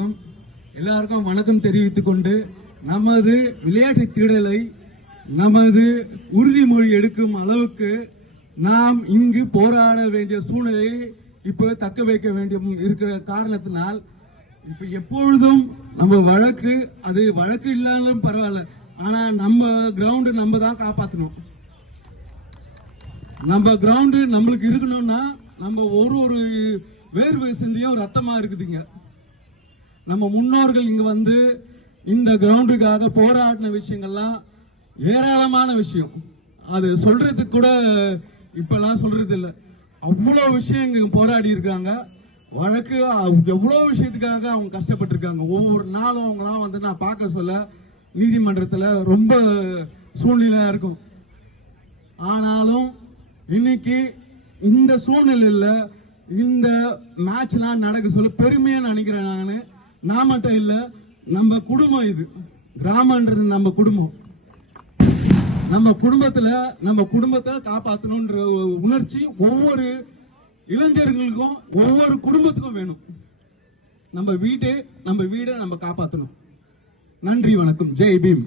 வணக்கம். எல்லாருக்கும் வணக்கம் தெரிவித்துக் கொண்டு நமது விளையாட்டு திடலை நமது உறுதிமொழி எடுக்கும் அளவுக்கு நாம் இங்கு போராட வேண்டிய சூழ்நிலையை இப்ப தக்க வைக்க வேண்டிய இருக்கிற காரணத்தினால் இப்ப எப்பொழுதும் நம்ம வழக்கு இல்லாலும் பரவாயில்ல, ஆனா நம்ம கிரவுண்டு நம்ம தான் காப்பாற்றணும். நம்ம கிரவுண்டு நம்மளுக்கு இருக்கணும்னா நம்ம ஒரு வேர்வை சிந்தியும் ரத்தமா இருக்குதுங்க. நம்ம முன்னோர்கள் இங்க வந்து இந்த கிரவுண்டுக்காக போராடின விஷயங்கள்லாம் ஏராளமான விஷயம். அது சொல்றதுக்கு கூட இப்பெல்லாம் சொல்றது இல்லை. அவ்வளோ விஷயம் இங்க போராடி இருக்காங்க. வழக்கு எவ்வளோ விஷயத்துக்காக அவங்க கஷ்டப்பட்டு இருக்காங்க. ஒவ்வொரு நாளும் அவங்களாம் வந்து நான் பார்க்க சொல்ல நீதிமன்றத்தில் ரொம்ப சூழ்நிலையா இருக்கும். ஆனாலும் இன்னைக்கு இந்த சூழ்நிலையில இந்த மேட்ச்லாம் நடக்க சொல்ல பெருமையா நினைக்கிறேன். நான் மட்டும் இல்ல, நம்ம குடும்பம், இது கிராமன்றது நம்ம குடும்பம். நம்ம குடும்பத்தை காப்பாற்றணும்ன்ற உணர்ச்சி ஒவ்வொரு இளைஞர்களுக்கும் ஒவ்வொரு குடும்பத்துக்கும் வேணும். நம்ம வீடை நம்ம காப்பாற்றணும். நன்றி, வணக்கம். ஜெய் பீம்.